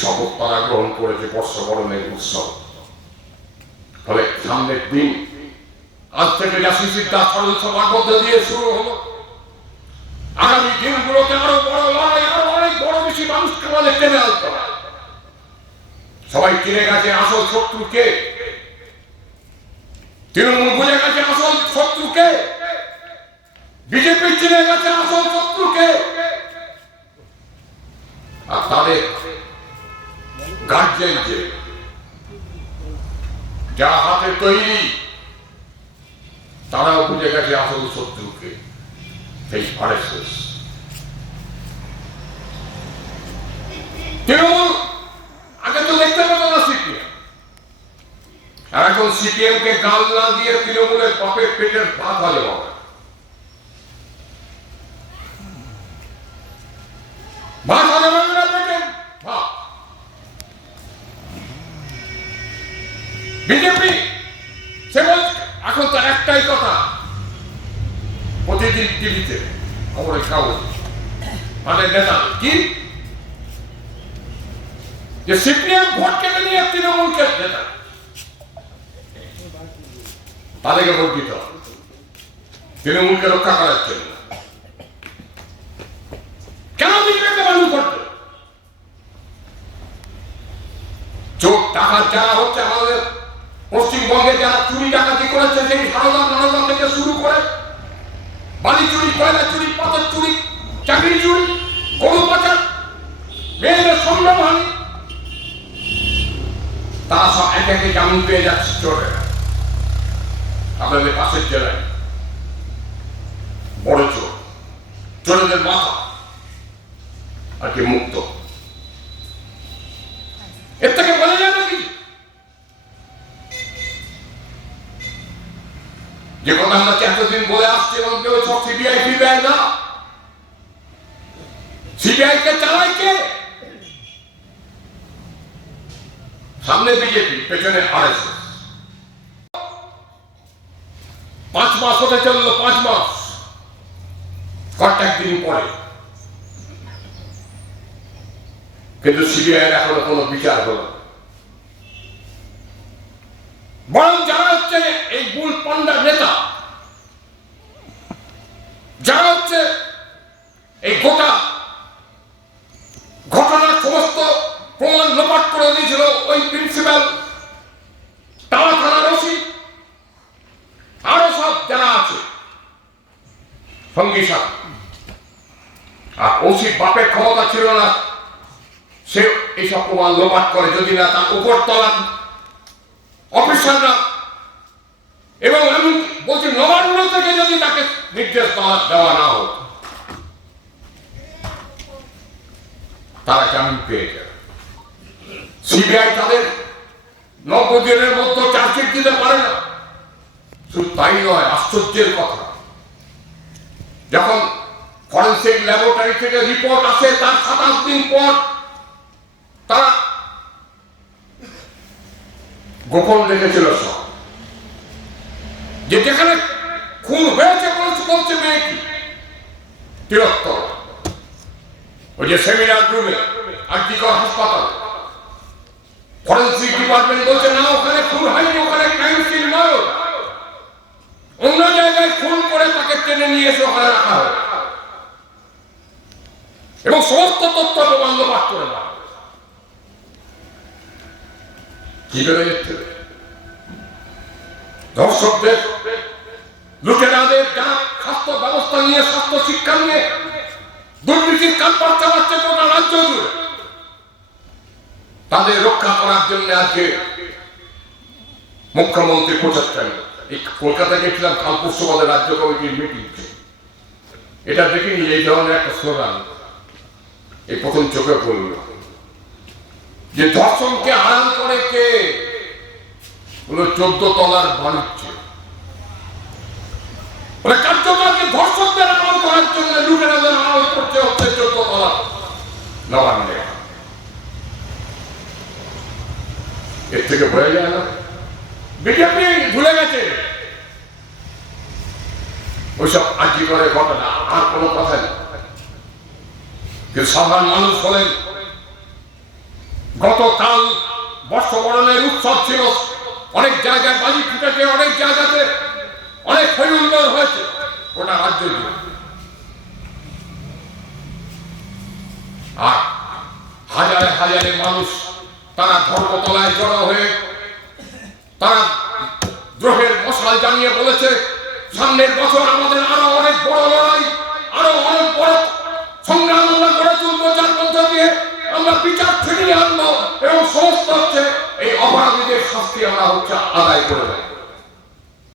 শপথ তারা গ্রহণ করেছে বর্ষবরণের উৎসব। ফলে সামনের দিন আজ থেকে জাসিসির দাস সভার মধ্যে দিয়ে শুরু হলো। আগামী দিনগুলোতে আরও বড় লড়াই, আরও অনেক বড় বেশি মানুষকে আমাদের টেনে আনতে সবাই চিনে গেছে আসল শত্রুকে তৃণমূল বুঝে গেছে আসল শত্রুকে বিজেপি চিনে গেছে আসল শত্রুকে আর তাদের গার্জেন যে যা হাতে তৈরি, তারাও বুঝে গেছে আসল শত্রুকে, সেই আরএসএস। তৃণমূল, আগে তো দেখতে পেত না সিপিএম। আর এখন সিপিএম কে গাল না দিয়ে তৃণমূলের বাপের পেটের ভাত হলে হবে। ভাত বিজেপি সে এখন তো একটাই কথা। প্রতিদিন টিভিতে খবরের কাগজ আমাদের নেতা কি? যে সিপিএম ভোট কেটে নিয়ে তৃণমূলকে নেতা। তাদেরকে ভোট দিতে হবে। তৃণমূলকে রক্ষা করার জন্য কেন বিজেপিকে মানুষ করতে চোখ টাকার যারা হচ্ছে আমাদের পশ্চিমবঙ্গে যারা চুরি ডাকাতি করেছে, সেই সারদা থেকে শুরু করে বালি চুরি, কয়লা চুরি, পাথর চুরি, চাকরি চুরি, গরু পাচার, মেয়েদের সম্মানহানি, তারা সব একে একে জামিন পেয়ে যাচ্ছে চোরে। আপনাদের পাশের জেলায় বড় চোর, চোরেদের মাথা আর কি মুক্ত এর থেকে বলা যায় না কিছু যে কথা আমরা এতদিন বলে আসছি এবং কেউ সব সিবিআই সিবিআই না। সিবিআই কে চালায় কে? সামনে বিজেপি পেছনে আরএসএস পাঁচ মাস হতে চলল, পাঁচ মাস। কয়েক দিন পরে। কিন্তু সিবিআই এখনও কোনো বিচার হলো না। বরং যারা হচ্ছে এই বুল পান্ডার নেতা। যারা হচ্ছে এই গোটা ঘটনার সমস্ত প্রমাণ লোপাট করে দিয়েছিল ওই প্রিন্সিপাল ওসি আরও সব যারা আছে, সঙ্গী আর ওসির বাপের ক্ষমতা ছিল না, সে এইসব প্রমাণ লোপাট করে। যদি না তার উপর তলার অফিসাররা এবং আমি বলছি নবান্ন থেকে যদি তাকে নির্দেশ দেওয়া- না হোক, তারা জামিন পেয়ে যাবে? সিবিআই তাদের নব্বই দিনের মধ্যে চার্জশিট দিতে পারে না। শুধু তাই নয়, আশ্চর্যের কথা। যখন ফরেন্সিক ল্যাবরেটরি থেকে রিপোর্ট আসে, তার সাতাশ দিন পর তারা গোপন রেখেছিল সব যে যেখানে খুন হয়েছে বলছে বলছে মেয়েটি তিরস্তর ওই যে সেমিনার রুমে আর্জিকর হাসপাতাল। ফরেন্সিক ডিপার্টমেন্ট বলছে, না, ওখানে খুন হয়নি, ওখানে ক্রাইম সিন নয়। অন্য জায়গায় খুন করে তাকে টেনে নিয়ে এসে ওখানে রাখা হয়। এবং সমস্ত তথ্য প্রমাণ লোপাট করে হয়। কি বেরোয় ধর্ষকদের লুটেরাদের যারা স্বাস্থ্য ব্যবস্থা নিয়ে, স্বাস্থ্য শিক্ষা নিয়ে দুর্নীতির কারবার চালাচ্ছে গোটা রাজ্য জুড়ে। তাদের রক্ষা করার জন্য আজকে মুখ্যমন্ত্রী এই কলকাতা গেছিলাম, কাল পরশু রাজ্য কমিটির মিটিং এটা দেখিনি এই ধরনের একটা স্লোগান এই প্রথম চোখে পড়ল। যে ধর্ষণকে আরাম করে কে? হলো চোদ্দ তলার বাণিজ্য বলে কার্যকরকে ধর্ষকদের আড়াল করার জন্য লুটেরাদের আড়াল করতে হচ্ছে চোদ্দ তলার নবান্নে এর থেকে বোঝা যায় না বিজেপি ভুলে গেছে ওইসব আর্জি করে ঘটনা আর কোনো কথা নেই সাধারণ মানুষ হলেন গতকাল বর্ষবরণের উৎসব ছিল অনেক জায়গায় বাজি ফুটেছে অনেক জায়গাতে অনেক হইহুল্লোর হয়েছে ওটা রাজ্য জুড়ে। আর হাজারে হাজারে মানুষ তারা ধর্মতলায় জড়ো হয়ে তারা দ্রোহের মশাল জানিয়ে বলেছে, সামনের বছর আমাদের আরও অনেক বড় লড়াই, আরও অনেক বড় সংগ্রাম আমরা করে যার মধ্য দিয়ে আমরা বিচার থেকে আনব। এবং সমস্ত হচ্ছে এই অপরাধীদের শাস্তি আমরা হচ্ছে আদায় করে দেবো।